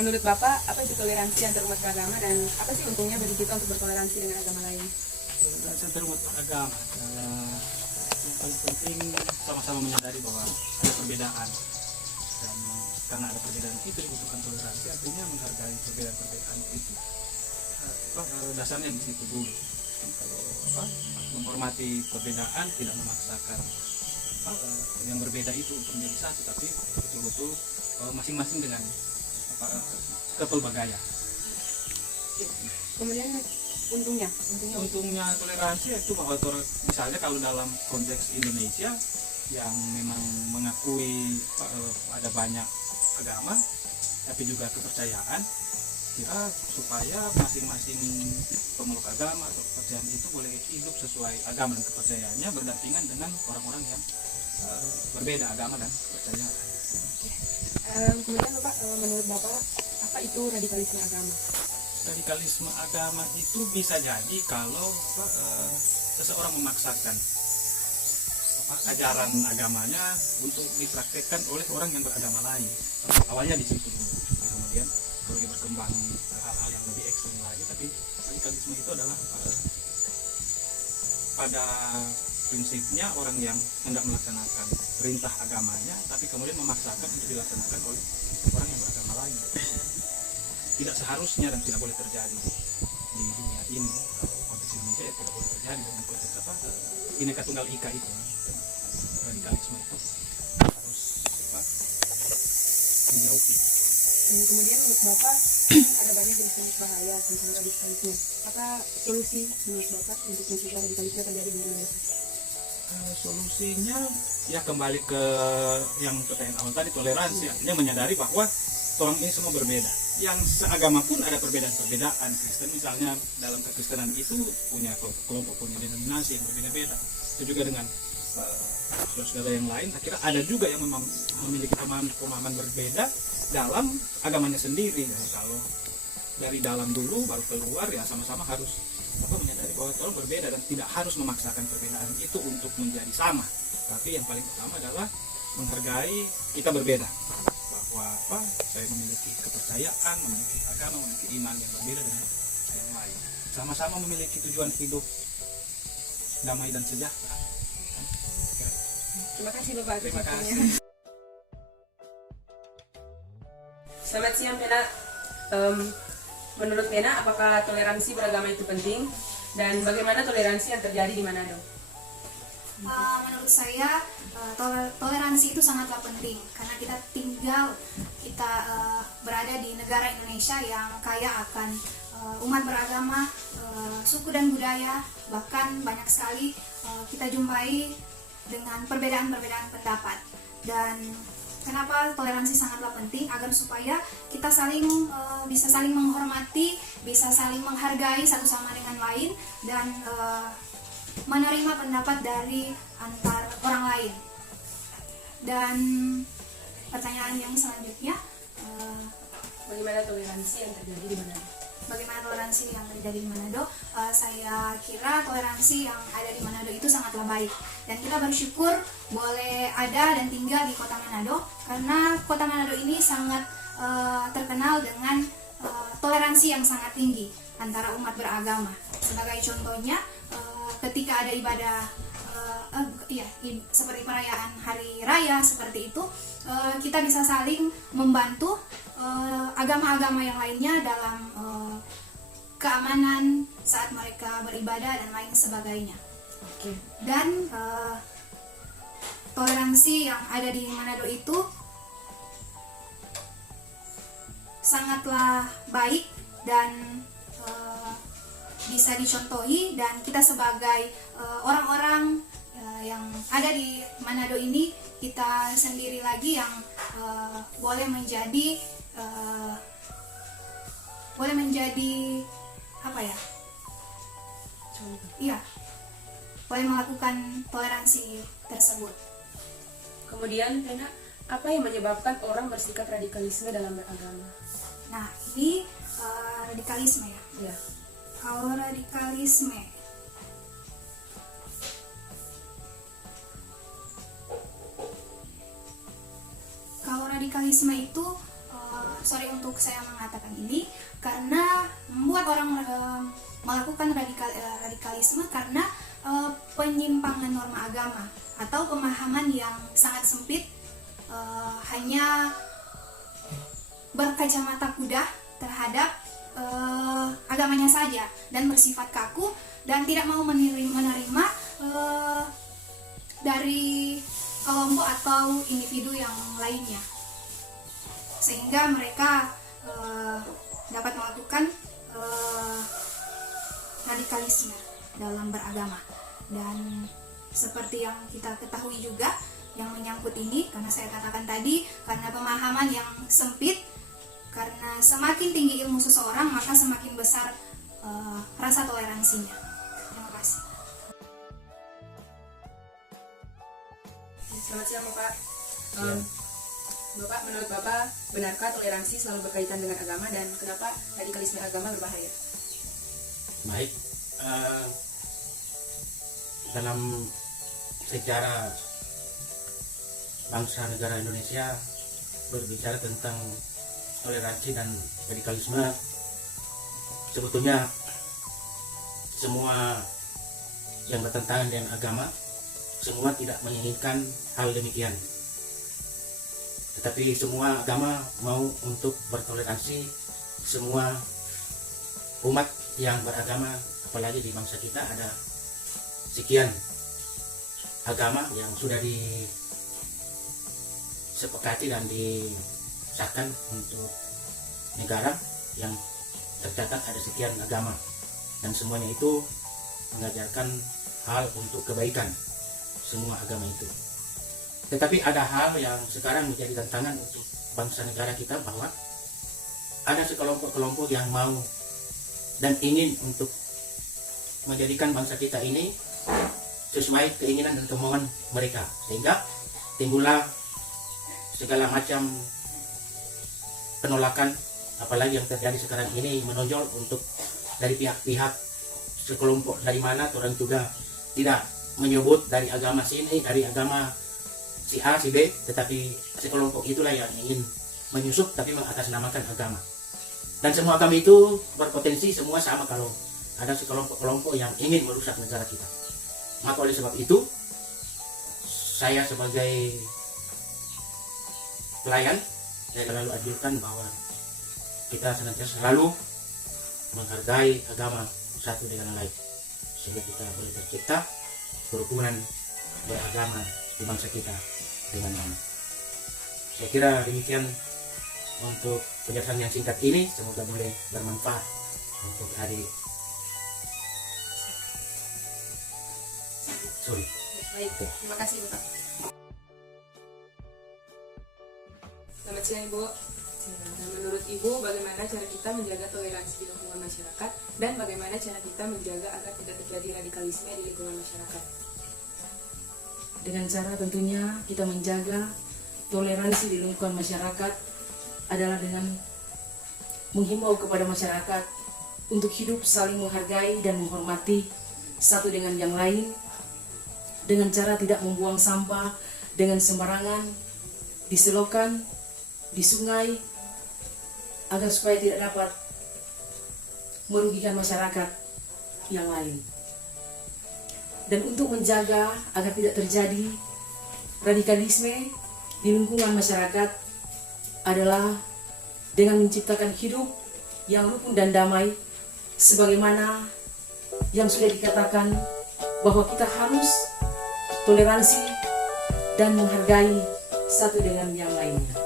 menurut Bapak apa itu toleransi antar umat beragama dan apa sih untungnya bagi kita untuk bertoleransi dengan agama lain? Toleransi antar umat beragama, yang paling penting sama-sama menyadari bahwa ada perbedaan, dan karena ada perbedaan itu dibutuhkan toleransi, artinya menghargai perbedaan itu. Dasarnya di situ dulu. Kalau menghormati perbedaan, tidak memaksakan yang berbeda itu untuk menjadi satu, tapi betul-betul masing-masing dengan kepelbagaian. Kemudian untungnya Toleransi itu bahwa misalnya kalau dalam konteks Indonesia yang memang mengakui ada banyak agama tapi juga kepercayaan, kira supaya masing-masing pemeluk agama atau kepercayaan itu boleh hidup sesuai agama dan kepercayaannya berdampingan dengan orang-orang yang berbeda agama dan kepercayaan. Kemudian Bapak, menurut Bapak apa itu radikalisme agama? Radikalisme agama itu bisa jadi kalau seseorang memaksakan ajaran agamanya untuk dipraktekkan oleh orang yang beragama lain. Awalnya di situ dulu, kemudian boleh berkembang ke hal-hal yang lebih ekstrem lagi. Tapi radikalisme itu adalah pada prinsipnya orang yang hendak melaksanakan perintah agamanya tapi kemudian memaksakan untuk dilaksanakan oleh orang yang beragama lain. Tidak seharusnya dan tidak boleh terjadi di dunia ini. Kalau konteks Indonesia ya tidak boleh terjadi dengan konteks Bhinneka Tunggal Ika itu. Radikalisme itu harus dijauhi. Kemudian menurut Bapak ada banyak jenis bahaya tentang radikalisme. Apa solusi menurut Bapak untuk mencegah radikalisme terjadi di Indonesia? Solusinya ya kembali ke yang pertanyaan awal tadi, toleransi, artinya menyadari bahwa orang ini semua berbeda. Yang seagama pun ada perbedaan-perbedaan. Kristen misalnya dalam kekristenan itu punya kelompok punya denominasi yang berbeda-beda. Itu juga dengan saudara yang lain. Saya kira ada juga yang memang memiliki pemahaman berbeda dalam agamanya sendiri. Kalau dari dalam dulu baru keluar ya sama-sama harus menyadari bahwa orang berbeda dan tidak harus memaksakan perbedaan itu untuk menjadi sama. Tapi yang paling utama adalah menghargai kita berbeda. Bahwa saya memiliki kepercayaan, memiliki agama, memiliki iman yang berbeda dengan yang lain. Sama-sama memiliki tujuan hidup damai dan sejahtera. Terima kasih Bapak. Terima kasih. Selamat siang Pena. Menurut Pena, apakah toleransi beragama itu penting? Dan bagaimana toleransi yang terjadi di Manado? Menurut saya toleransi itu sangatlah penting karena kita berada di negara Indonesia yang kaya akan umat beragama, suku dan budaya, bahkan banyak sekali kita jumpai dengan perbedaan-perbedaan pendapat. Dan kenapa toleransi sangatlah penting? Agar supaya kita bisa saling menghormati, bisa saling menghargai satu sama dengan lain, dan menerima pendapat dari antar orang lain. Dan pertanyaan yang selanjutnya, bagaimana toleransi yang terjadi di Manado? Bagaimana toleransi yang terjadi di Manado? Saya kira toleransi yang ada di Manado itu sangatlah baik, dan kita bersyukur boleh ada dan tinggal di kota Manado, karena kota Manado ini sangat terkenal dengan toleransi yang sangat tinggi antara umat beragama. Sebagai contohnya, ketika ada ibadah seperti perayaan hari raya seperti itu, kita bisa saling membantu agama-agama yang lainnya dalam keamanan saat mereka beribadah dan lain sebagainya. Dan toleransi yang ada di Manado itu sangatlah baik dan bisa dicontohi, dan kita sebagai orang-orang yang ada di Manado ini, kita sendiri lagi yang boleh menjadi apa ya? Iya, boleh melakukan toleransi tersebut. Kemudian Pena, apa yang menyebabkan orang bersikap radikalisme dalam beragama? Nah, ini radikalisme ya. Ya. Kalau radikalisme, itu sorry untuk saya mengatakan ini, karena membuat orang melakukan radikalisme karena penyimpangan norma agama atau pemahaman yang sangat sempit, hanya berkacamata kuda terhadap agamanya saja dan bersifat kaku dan tidak mau menerima dari kelompok atau individu yang lainnya, sehingga mereka dapat melakukan radikalisme dalam beragama. Dan seperti yang kita ketahui juga yang menyangkut ini, karena saya katakan tadi, karena pemahaman yang sempit, karena semakin tinggi ilmu seseorang maka semakin besar rasa toleransinya. Terima kasih. Selamat siang Bapak. Bapak, menurut Bapak, benarkah toleransi selalu berkaitan dengan agama dan kenapa radikalisme agama berbahaya? Baik, dalam sejarah bangsa negara Indonesia berbicara tentang toleransi dan radikalisme, sebetulnya semua yang bertentangan dengan agama semua tidak menginginkan hal demikian, tetapi semua agama mau untuk bertoleransi. Semua umat yang beragama, apalagi di bangsa kita ada sekian agama yang sudah disepakati dan disahkan untuk negara, yang tercatat ada sekian agama, dan semuanya itu mengajarkan hal untuk kebaikan, semua agama itu. Tetapi ada hal yang sekarang menjadi tantangan untuk bangsa negara kita, bahwa ada sekelompok-kelompok yang mau dan ingin untuk menjadikan bangsa kita ini sesuai keinginan dan kemauan mereka, sehingga timbullah segala macam penolakan, apalagi yang terjadi sekarang ini menonjol untuk dari pihak-pihak sekelompok dari mana orang juga tidak menyebut dari agama sini, dari agama si A, si B, tetapi sekelompok itulah yang ingin menyusup tapi mengatasnamakan agama. Dan semua agama itu berpotensi semua sama kalau ada sekelompok-kelompok yang ingin merusak negara kita. Maka oleh sebab itu, saya sebagai pelayan, saya selalu anjurkan bahwa kita senantiasa selalu menghargai agama satu dengan lain, sehingga kita boleh tercipta kerukunan beragama di bangsa kita dengan aman. Saya kira demikian untuk penjelasan yang singkat ini, semoga boleh bermanfaat untuk adik. Baik, terima kasih Bapak. Selamat siang Ibu. Nah, menurut Ibu, bagaimana cara kita menjaga toleransi di lingkungan masyarakat dan bagaimana cara kita menjaga agar tidak terjadi radikalisme di lingkungan masyarakat? Dengan cara tentunya kita menjaga toleransi di lingkungan masyarakat adalah dengan menghimbau kepada masyarakat untuk hidup saling menghargai dan menghormati satu dengan yang lain, dengan cara tidak membuang sampah dengan sembarangan di selokan, di sungai, agar supaya tidak dapat merugikan masyarakat yang lain. Dan untuk menjaga agar tidak terjadi radikalisme di lingkungan masyarakat adalah dengan menciptakan hidup yang rukun dan damai, sebagaimana yang sudah dikatakan bahwa kita harus toleransi dan menghargai satu dengan yang lainnya.